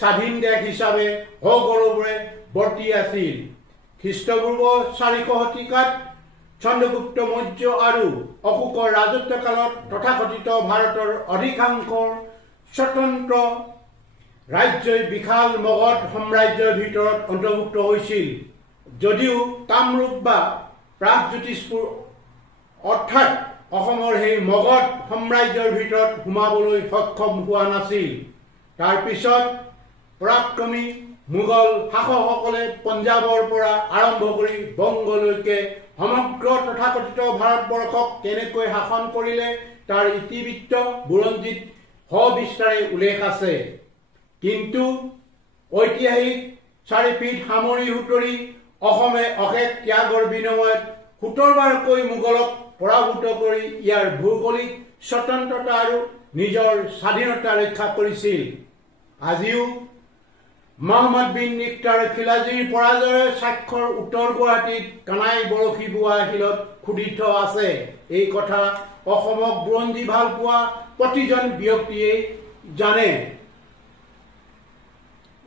স্বাধীন দেশ হিচাপে সগৌৰৱে বৰ্তি আছিল। খ্ৰীষ্টপূৰ্ব 400 শতিকাত চন্দ্ৰগুপ্ত মৌৰ্য আৰু অশোকৰ ৰাজত্বকালত তথাকথিত ভাৰতৰ অধিকাংশ স্বতন্ত্ৰ ৰাজ্যই বিশাল মগধ সাম্ৰাজ্যৰ ভিতৰত অন্তৰ্ভুক্ত হৈছিল। যদিও কামৰূপ বা প্ৰাগজ্যোতিষপুৰ অৰ্থাৎ অসমৰ সেই মগধ সাম্ৰাজ্যৰ ভিতৰত সোমাবলৈ সক্ষম হোৱা নাছিল। তাৰ পিছত পৰাক্ৰমী মোগল শাসকসকলে পঞ্জাবৰ পৰা আৰম্ভ কৰি বংগলৈকে সমগ্ৰ তথাকথিত ভাৰতবৰ্ষক কেনেকৈ শাসন কৰিলে তাৰ ইতিবৃত্ত বুৰঞ্জীত সবিস্তাৰে উল্লেখ আছে। কিন্তু ঐতিহাসিক চাৰিপিঠ সামৰি সুতৰি অসমে অশেষ ত্যাগৰ বিনিময়ত 17 বাৰকৈ মোগলক পৰাভূত কৰি ইয়াৰ ভৌগোলিক স্বতন্ত্ৰতা আৰু নিজৰ স্বাধীনতা ৰক্ষা কৰিছিল। আজিও মহম্মদ বিন নিক্তাৰ খিলাজীৰ পৰাজয়ৰ স্বাক্ষৰ উত্তৰ গুৱাহাটীত কানাই বৰশী বোৱা শিলত খোদিত আছে। এই কথা অসমক বুৰঞ্জী ভাল পোৱা প্ৰতিজন ব্যক্তিয়ে জানে।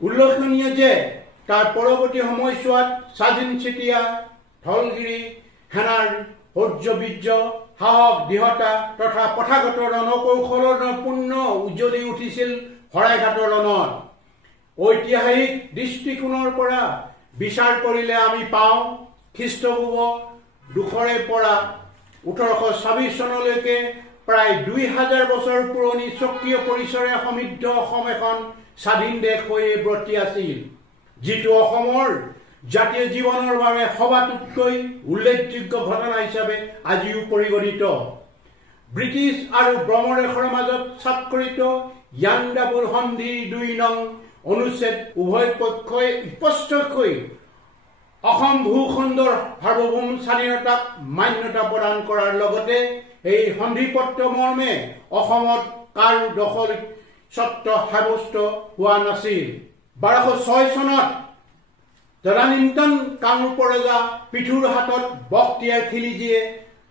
উল্লেখনীয় যে তাৰ পৰৱৰ্তী সময়ছোৱাত স্বাধীন চেতিয়া ঢলগিৰি সেনাৰ শৌৰ্য সাহস দৃঢ়তা তথা প্ৰথাগত ৰণকৌশলৰ পূৰ্ণ উজ্জ্বলি উঠিছিল শৰাইঘাটৰ ৰণত। ঐতিহাসিক দৃষ্টিকোণৰ পৰা বিচাৰ কৰিলে আমি পাওঁ খ্ৰীষ্টপূৰ্ব 200 পৰা 1826 চনলৈকে প্ৰায় 2000 বছৰ পুৰণি স্বকীয় পৰিচয়েৰে সমৃদ্ধ অসম এখন স্বাধীন দেশ হৈ বৰ্তি আছিল, যিটো অসমৰ জাতীয় জীৱনৰ বাবে সবাতোতকৈ উল্লেখযোগ্য ঘটনা হিচাপে আজিও পৰিগণিত। ব্ৰিটিছ আৰু ব্ৰহ্মদেশৰ মাজত স্বাক্ষৰিত ইয়াণ্ডাবুৰ সন্ধিৰ 2 নং অনুচ্ছেদ উভয় পক্ষই স্পষ্টকৈ অসম ভূখণ্ডৰ সাৰ্বভৌম স্বাধীনতাক মান্যতা প্ৰদান কৰাৰ লগতে এই সন্ধিপত্ৰ মৰ্মে অসমত কাৰো দখল স্বত্ব সাব্যস্ত হোৱা নাছিল। 1206 চনত তদানীন্তন কামৰূপৰ ৰজা পৃথুৰ হাতত বখতিয়াৰ খিলিজীয়ে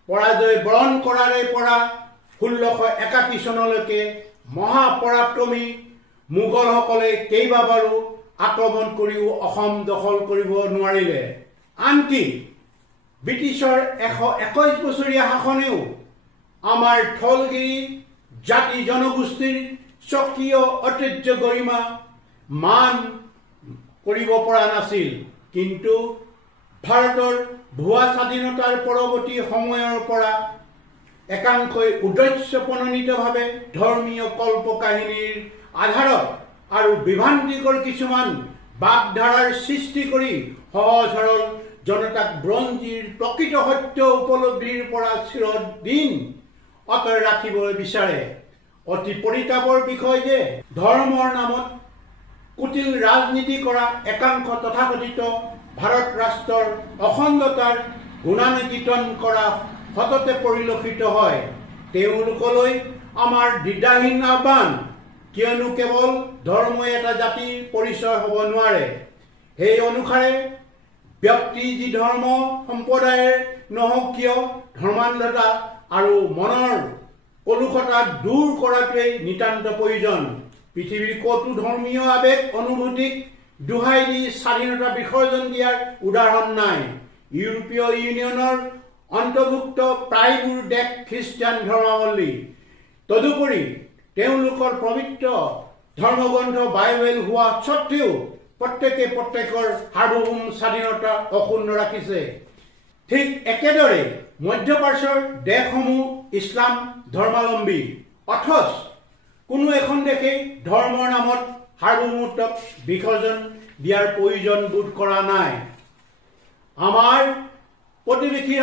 পৰাজয় বৰণ কৰাৰে পৰা 1681 চনলৈকে মহাপৰাক্ৰমী মোগলসকলে কেইবাবাৰো আক্ৰমণ কৰিও অসম দখল কৰিব নোৱাৰিলে। আনকি ব্ৰিটিছৰ 121 বছৰীয়া শাসনেও আমাৰ ঢলগিৰি জাতি জনগোষ্ঠীৰ স্বকীয় ঐতিহ্য গৰিমা মান কৰিব পৰা নাছিল। কিন্তু ভাৰতৰ ভুৱা স্বাধীনতাৰ পৰৱৰ্তী সময়ৰ পৰা একাংশই উদ্দেশ্যপ্ৰণোদিতভাৱে ধৰ্মীয় কল্পকাহিনীৰ আধাৰত আৰু বিভ্ৰান্তিকৰ কিছুমান বাগধাৰাৰ সৃষ্টি কৰি সহজ সৰল জনতাক বুৰঞ্জীৰ প্ৰকৃত সত্য উপলব্ধিৰ পৰা চিৰদিন আঁতৰাই ৰাখিবলৈ বিচাৰে। অতি পৰিতাপৰ বিষয় যে ধৰ্মৰ নামত কুটিল ৰাজনীতি কৰা একাংশ তথাকথিত ভাৰত ৰাষ্ট্ৰৰ অখণ্ডতাৰ গুণানুকীৰ্তন কৰা সততে পৰিলক্ষিত হয়। তেওঁলোকলৈ আমাৰ দ্বিধাহীন আহ্বান, কিয়নো কেৱল ধৰ্মই এটা জাতিৰ পৰিচয় হ'ব নোৱাৰে। সেই অনুসাৰে ব্যক্তি যি ধৰ্ম সম্প্ৰদায়েৰ নহওক কিয় ধৰ্মান্ধতা আৰু মনৰ কলুষতা দূৰ কৰাটোৱেই নিতান্ত প্ৰয়োজন। পৃথিৱীৰ ক'তো ধৰ্মীয় আৱেগ অনুভূতিক দোহাই দি স্বাধীনতা বিসৰ্জন দিয়াৰ উদাহৰণ নাই। ইউৰোপীয় ইউনিয়নৰ অন্তৰ্ভুক্ত প্ৰায়বোৰ দেশ খ্ৰীষ্টান ধৰ্মাৱলম্বী। তদুপৰি তেওঁলোকৰ পবিত্ৰ ধৰ্মগ্ৰন্থ বাইবেল হোৱা স্বত্তেও প্ৰত্যেকে প্ৰত্যেকৰ সাৰ্বভৌম স্বাধীনতা অক্ষুণ্ণ ৰাখিছে। ঠিক একেদৰে মধ্যপ্ৰাচ্যৰ দেশসমূহ ইছলাম ধৰ্মাৱলম্বী, অথচ কোনো এখন দেশে ধৰ্মৰ নামত সাৰ্বভৌমত্বক বিসৰ্জন দিয়াৰ প্ৰয়োজন বোধ কৰা নাই। আমাৰ প্ৰতিবেশী